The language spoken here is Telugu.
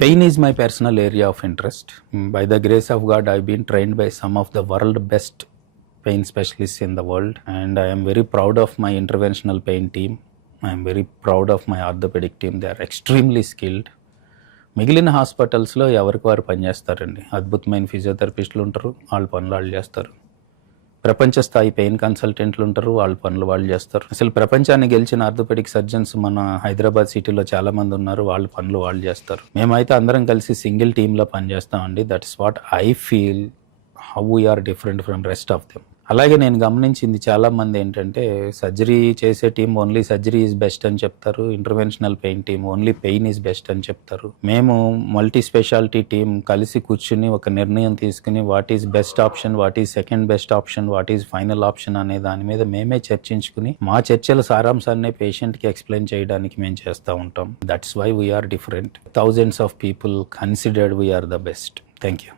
Pain is my personal area of interest. By the grace of God, I've been trained by some of the world best pain specialists in the world, and I am very proud of my interventional pain team. I am very proud of my orthopedic team. They are extremely skilled. మిగిలిన హాస్పిటల్స్లో ఎవరికి వారు పనిచేస్తారండి. అద్భుతమైన ఫిజియోథెరపిస్టులు ఉంటారు, వాళ్ళ పనులు వాళ్ళు చేస్తారు. ప్రపంచ స్థాయి పెయిన్ కన్సల్టెంట్లు ఉంటారు, వాళ్ళ పనులు వాళ్ళు చేస్తారు. అసలు ప్రపంచాన్ని గెలిచిన ఆర్థోపెడిక్ సర్జన్స్ మన హైదరాబాద్ సిటీలో చాలా మంది ఉన్నారు, వాళ్ళ పనులు వాళ్ళు చేస్తారు. మేమైతే అందరం కలిసి సింగిల్ టీంలో పనిచేస్తామండి. That's what I feel how we are different from rest of them. అలాగే నేను గమనించింది చాలా మంది ఏంటంటే సర్జరీ చేసే team only surgery is best అని చెప్తారు, interventional pain team only pain is best అని చెప్తారు. మేము మల్టీ స్పెషాలిటీ టీం కలిసి కూర్చుని ఒక నిర్ణయం తీసుకుని what is best option, what is second best option, what is final option అనే దాని మీద మేమే చర్చించుకుని మా చర్చల సారాంశాన్ని పేషెంట్కి ఎక్స్ప్లెయిన్ చేయడానికి మేము చేస్తూ ఉంటాం. That's why we are different. Thousands of people considered we are the best. Thank you.